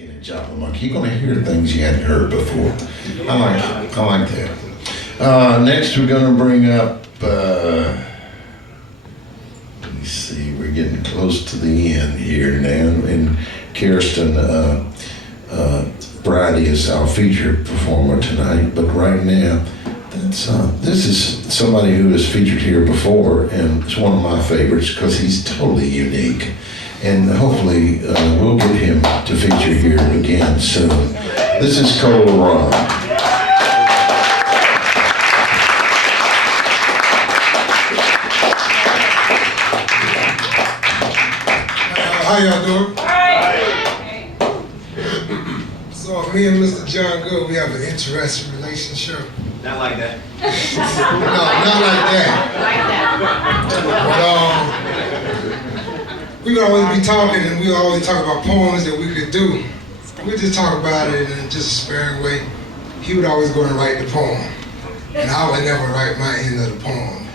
You're going to hear things you hadn't heard before. I like that. Next, we're going to bring up. Let me see. We're getting close to the end here now, and Kirsten Brady is our featured performer tonight. But right now, this is somebody who has featured here before, and it's one of my favorites because he's totally unique. And hopefully we'll get him to feature here again soon. This is Cole Ron. How y'all doing? So me and Mr. John Good, we have an interesting relationship. Not like that. No, not like that. But we would always be talking, and we would always talk about poems that we could do. We'd just talk about it in just a sparing way. He would always go and write the poem, and I would never write my end of the poem.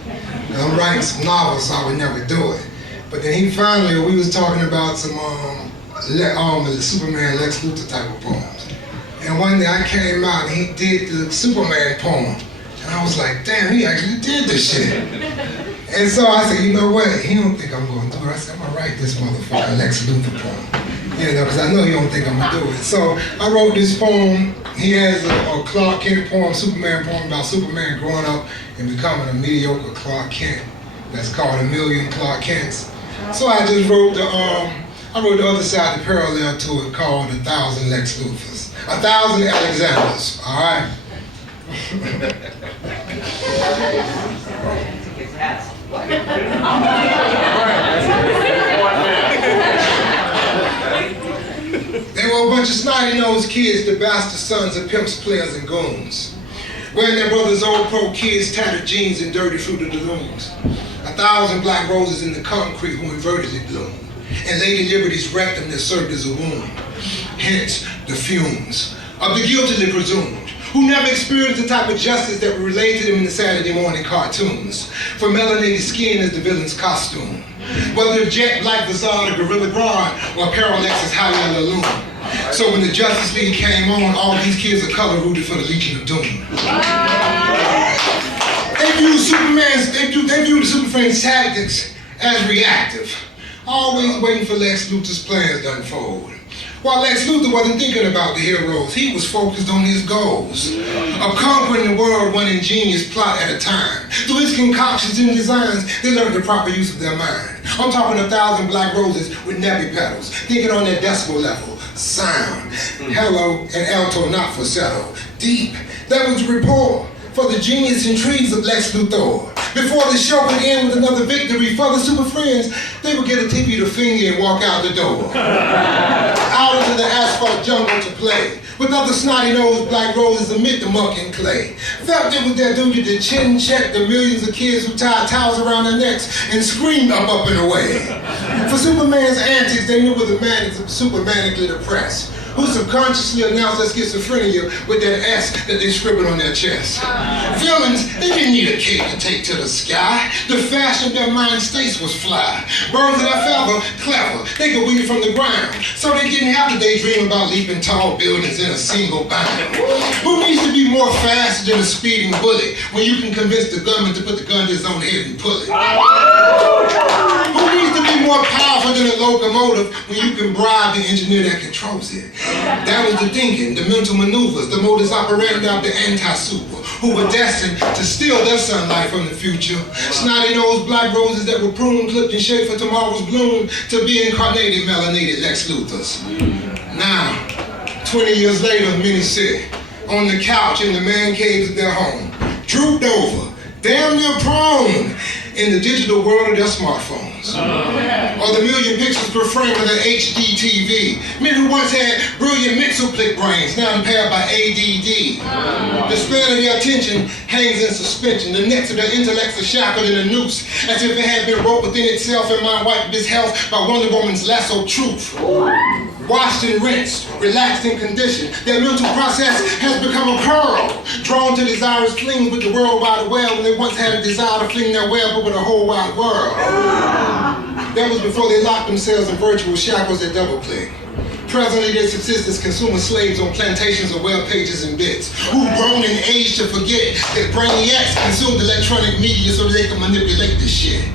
And I'm writing some novels, so I would never do it. But then he finally, we was talking about some Superman Lex Luthor type of poems. And one day I came out and he did the Superman poem. And I was like, damn, he actually did this shit. And so I said, you know what? He don't think I'm going to do it. I said, I'm going to write this motherfucking Lex Luthor poem. You know, because I know he don't think I'm going to do it. So I wrote this poem. He has a Clark Kent poem, Superman poem about Superman growing up and becoming a mediocre Clark Kent. That's called A Million Clark Kents. So I just wrote the other side, the parallel to it, called 1,000 Lex Luthors. 1,000 Alexanders, all right? They were a bunch of snotty-nosed kids, the bastard sons of pimps, players, and goons. Wearing their brother's old pro kids' tattered jeans and dirty Fruit of the Looms. 1,000 black roses in the concrete who inverted it bloomed. And Lady Liberty's rectum that served as a wound. Hence, the fumes of the guiltily presumed, who never experienced the type of justice that would relate to them in the Saturday morning cartoons. For melanated skin is the villain's costume. Whether jet black facade or gorilla guard or Parallax's high yellow loom. So when the Justice League came on, all these kids of color rooted for the Legion of Doom. They viewed the Superman's tactics as reactive, always waiting for Lex Luthor's plans to unfold. While Lex Luthor wasn't thinking about the heroes, he was focused on his goals of conquering the world one ingenious plot at a time. Through his concoctions and designs, they learned the proper use of their mind. I'm talking 1,000 black roses with nappy petals, thinking on their decibel level. Sound, hello, and alto not falsetto. Deep, that was rapport for the genius intrigues of Lex Luthor. Before the show would end with another victory for the super friends, they would get a tip of the finger and walk out the door. Out into the asphalt jungle to play, with other snotty-nosed black roses amid the muck and clay. Felt it was their duty to chin check the millions of kids who tied towels around their necks and screamed up and away. For Superman's antics, they knew were the manics of supermanically depressed, who subconsciously announced their schizophrenia with that S that they scribbled on their chest. Villains, they didn't need a cape to take to the sky. The fashion of their mind states was fly. Birds of their feather, clever, they could weave from the ground. So they didn't have to daydream about leaping tall buildings in a single bound. Who needs to be more faster than a speeding bullet when you can convince the gunman to put the gun to his own head and pull it? Who needs to be more powerful than a locomotive when you can bribe the engineer that controls it? That was the thinking, the mental maneuvers, the modus operandi of the anti-super, who were destined to steal their sunlight from the future. Snotty-nosed black roses that were pruned, clipped, and shaped for tomorrow's bloom to be incarnated, melanated Lex Luthors. Now, 20 years later, many sit on the couch in the man caves of their home, drooped over, damn near prone, in the digital world of their smartphones. Or the million pixels per frame of their HD TV. Men who once had brilliant mental plick brains, now impaired by ADD. The span of their attention hangs in suspension. The nets of their intellects are shackled in a noose, as if it had been roped within itself and mind wiped its health by Wonder Woman's lasso truth. Washed and rinsed, relaxed and conditioned, their mental process has become a pearl, drawn to desirous flings with the World Wide Web when they once had a desire to fling their web over the whole wide world. That was before they locked themselves in virtual shackles at double click. Presently they subsist as consumer slaves on plantations of web pages and bits, who've grown in age to forget that brainiacs consumed electronic media so that they can manipulate this shit.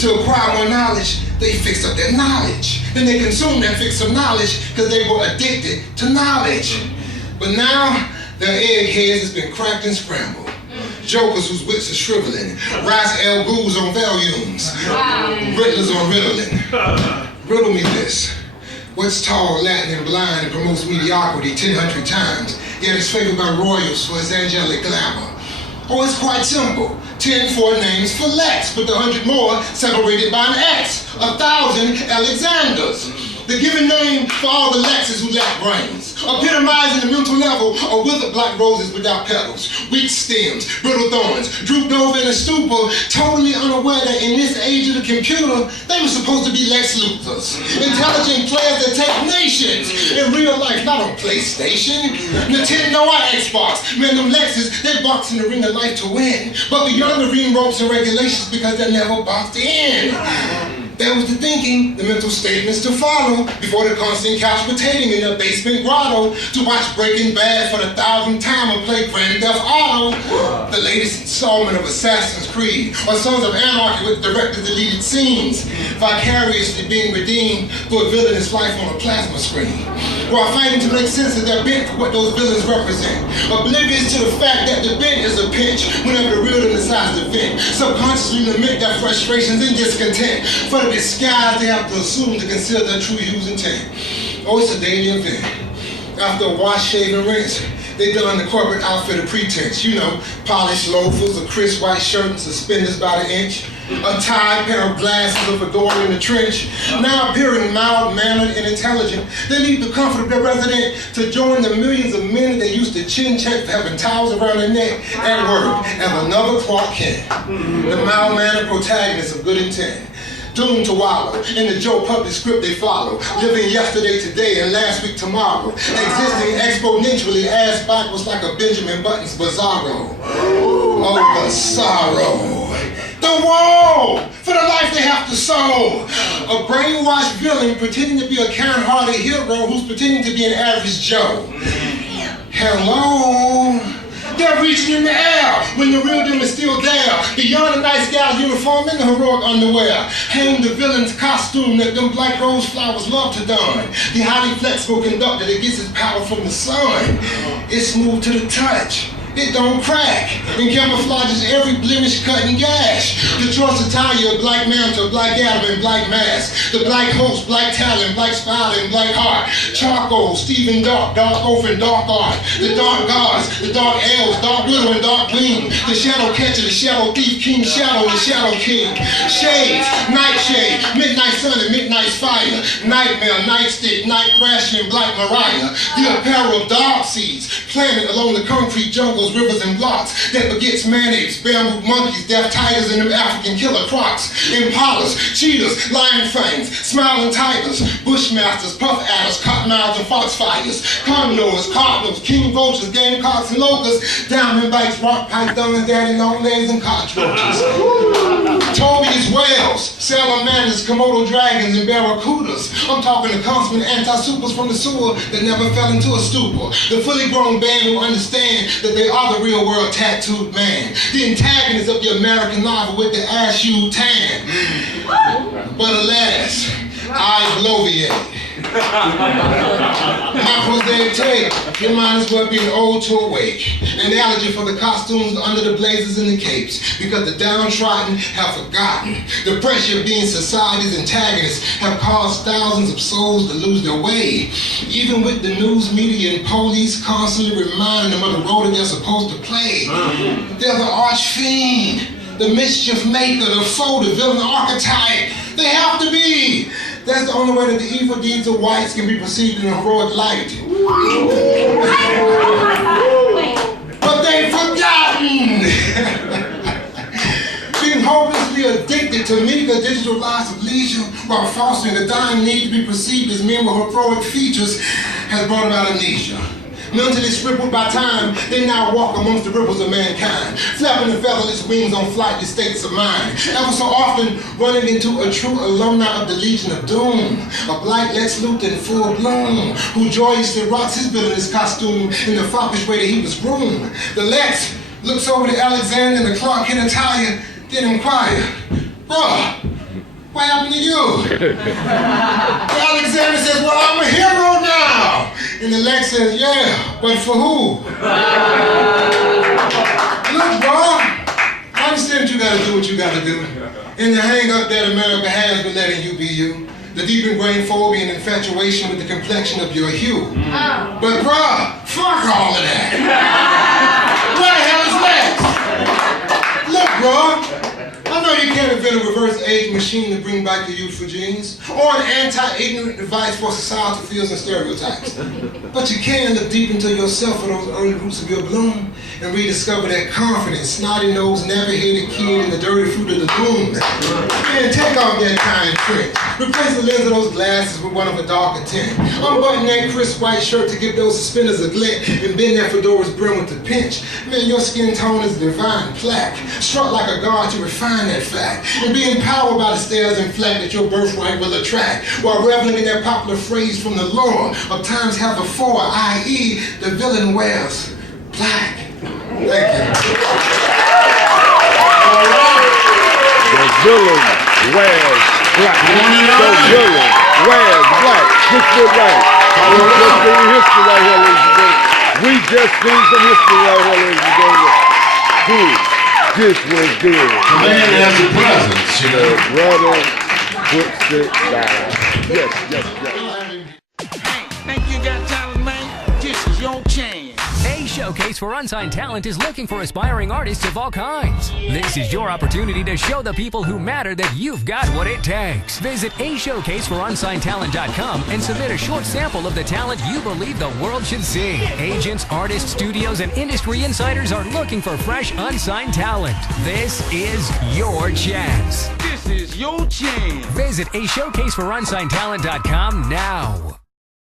To acquire more knowledge, they fix up their knowledge. Then they consume that fix up knowledge because they were addicted to knowledge. But now, their eggheads has been cracked and scrambled. Jokers whose wits are shriveling. Ras El Ghouls on Valiums. Riddlers on Ritalin. Riddle me this. What's tall, Latin, and blind and promotes mediocrity 1,000 times, yet is favored by royals for its angelic glamour? Oh, it's quite simple. 10 4 names for Lex, but the 100 more separated by an X. 1,000 Alexanders. The given name for all the Lexes who lack brains, epitomizing the mental level of withered black roses without petals, weak stems, brittle thorns, drooped over in a stupor, totally unaware that in this age of the computer, they were supposed to be Lex Luthors, intelligent players that take nations in real life, not on PlayStation, Nintendo or Xbox. Man, them Lexes, they box in the ring of life to win, but beyond the ring ropes and regulations because they're never boxed in. That was the thinking, the mental statements to follow before the constant couch potating in their basement grotto to watch Breaking Bad for the 1,000th time or play Grand Theft Auto, the latest installment of Assassin's Creed, or Sons of Anarchy with director deleted scenes, vicariously being redeemed through a villainous life on a plasma screen, while fighting to make sense of their bent for what those villains represent, oblivious to the fact that the bent is a pinch whenever the real decides to vent, subconsciously lament their frustrations and discontent for the disguise they have to assume to conceal their true hues intent. Oh, it's a daily event. After a wash, shave, and rinse, they don the corporate outfit of pretense. You know, polished loafers, a crisp white shirt and suspenders by the inch, a tie, pair of glasses, a fedora in the trench. Now appearing mild-mannered and intelligent, they leave the comfort of their resident to join the millions of men they used to chin-check for having towels around their neck at work as another Clark Kent, the mild-mannered protagonist of good intent. Doomed to wallow in the Joe Public script they follow, living yesterday today and last week tomorrow, existing exponentially ass backwards like a Benjamin Button's Bizarro. Oh, the sorrow, the woe for the life they have to sow. A brainwashed villain pretending to be a kind-hearted hero who's pretending to be an average Joe. Hello. They're reaching in the air when the real them is still there. Beyond the nice guy's uniform and the heroic underwear, hang the villain's costume that them black rose flowers love to don. The highly flexible conductor that gets its power from the sun. It's smooth to the touch. It don't crack and camouflages every blemish, cut, and gash. The choice attire of black mantle, black Adam, and black mask. The black host, black talon, black spider, and black heart. Charcoal, Stephen Dark, dark oath, and dark art. The dark gods, the dark elves, dark widow, and dark gleam. The shadow catcher, the shadow thief, king shadow, and the shadow king. Shades, nightshade, midnight sun, and midnight fire. Nightmare, nightstick, night thrasher, and black Mariah. The apparel of dark seeds, planted along the concrete jungles, rivers, and blocks that begets man-apes, bamboo monkeys, deaf tigers, and them African killer crocs, impalas, cheetahs, lion fangs, smiling tigers, bushmasters, puff adders, cottonmouths, and foxfires, condors, cardinals, king vultures, gamecocks, and locusts, diamondbacks, rock pythons, daddy long legs, and cockroaches. Tobias whales, salamanders, Komodo dragons, and barracudas. I'm talking the consummate anti-supers from the sewer that never fell into a stupor. The fully grown band who understand that they are the real world tattooed man. The antagonist of the American novel with the ass you tan. But alas, I bloviate. My prosaic take, you might as well be an old to awake. An allergy for the costumes under the blazers and the capes, because the downtrodden have forgotten. The pressure of being society's antagonists have caused thousands of souls to lose their way. Even with the news media and police constantly reminding them of the role that they're supposed to play. They're the arch fiend, the mischief maker, the foe, the villain archetype. They have to be. That's the only way that the evil deeds of whites can be perceived in a heroic light. But they've forgotten. Being hopelessly addicted to meager digital lives of leisure while fostering the dying need to be perceived as men with heroic features has brought about amnesia. Mentally crippled by time, they now walk amongst the ripples of mankind, flapping their featherless wings on flighty states of mind, ever so often running into a true alumni of the Legion of Doom, a blight Lex Luthor in full bloom, who joyously rocks his villainous costume in the foppish way that he was groomed. The Lex looks over to Alexander in the Clark Kent attire, then inquire, "Bruh, what happened to you?" Alexander says, "Well, I'm a hero now." And the Lex says, "Yeah, but for who?" Look, bro, I understand you gotta do what you gotta do. And the hang up that America has been letting you be you. The deep ingrained phobia and infatuation with the complexion of your hue. But bruh, fuck all of that. Where the hell is Lex? Look, bro, I know you can't invent a reverse age machine to bring back the youthful genes, or an anti-ignorant device for societal fears and stereotypes. But you can look deep into yourself for those early roots of your bloom and rediscover that confident, snotty-nosed, nappy-headed kid in the dirty fruit of the loom. And take off that kind print. Replace the lens of those glasses with one of a darker tint. Unbutton that crisp white shirt to give those suspenders a glint and bend that fedora's brim with a pinch. Man, your skin tone is a divine plaque, struck like a god to refine that fact, and be empowered by the stairs and flag that your birthright will attract, while reveling in that popular phrase from the lore of times have before, i.e., the villain wears black. Thank you. All right. The villain wears black. The villain wears black. This is right. We just seen history right here, ladies and gentlemen. We just seen some history right here, ladies and gentlemen. This was good. The man has a presence, you know. The brother puts it down. Yes. Hey, think you got talent, man? This is your chance. A Showcase for Unsigned Talent is looking for aspiring artists of all kinds. This is your opportunity to show the people who matter that you've got what it takes. Visit ashowcaseforunsignedtalent.com and submit a short sample of the talent you believe the world should see. Agents, artists, studios, and industry insiders are looking for fresh, unsigned talent. This is your chance. This is your chance. Visit ashowcaseforunsignedtalent.com now.